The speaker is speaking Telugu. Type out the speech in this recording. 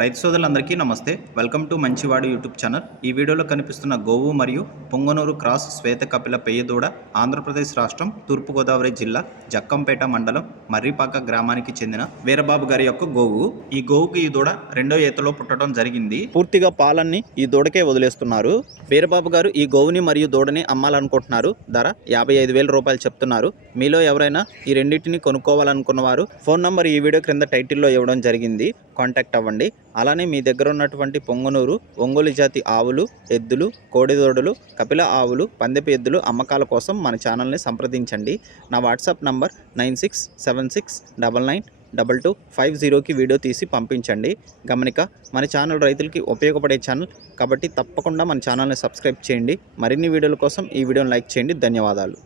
రైతు సోదరులందరికీ నమస్తే. వెల్కమ్ టు మంచివాడు యూట్యూబ్ ఛానల్. ఈ వీడియోలో కనిపిస్తున్న గోవు మరియు పొంగనూరు క్రాస్ శ్వేత కపిల పెయ్య దూడ ఆంధ్రప్రదేశ్ రాష్ట్రం తూర్పుగోదావరి జిల్లా జక్కంపేట మండలం మర్రిపాక గ్రామానికి చెందిన వీరబాబు గారి యొక్క గోవు. ఈ గోవుకి ఈ దూడ రెండో ఈతలో పుట్టడం జరిగింది. పూర్తిగా పాలన్నీ ఈ దూడకే వదిలేస్తున్నారు. వీరబాబు గారు ఈ గోవుని మరియు దూడని అమ్మాలనుకుంటున్నారు. ధర 55,000 రూపాయలు చెప్తున్నారు. మీలో ఎవరైనా ఈ రెండింటిని కొనుక్కోవాలనుకున్న వారు ఫోన్ నంబర్ ఈ వీడియో క్రింద టైటిల్లో ఇవ్వడం జరిగింది. కాంటాక్ట్ అవ్వండి. అలానే మీ దగ్గర ఉన్నటువంటి పొంగనూరు ఒంగోలు జాతి ఆవులు, ఎద్దులు, కోడిదూడలు, కపిల ఆవులు, పందెపు ఎద్దులు అమ్మకాల కోసం మన ఛానల్ని సంప్రదించండి. నా వాట్సాప్ నంబర్ 9676992250కి వీడియో తీసి పంపించండి. గమనిక, మన ఛానల్ రైతులకి ఉపయోగపడే ఛానల్ కాబట్టి తప్పకుండా మన ఛానల్ని సబ్స్క్రైబ్ చేయండి. మరిన్ని వీడియోల కోసం ఈ వీడియోని లైక్ చేయండి. ధన్యవాదాలు.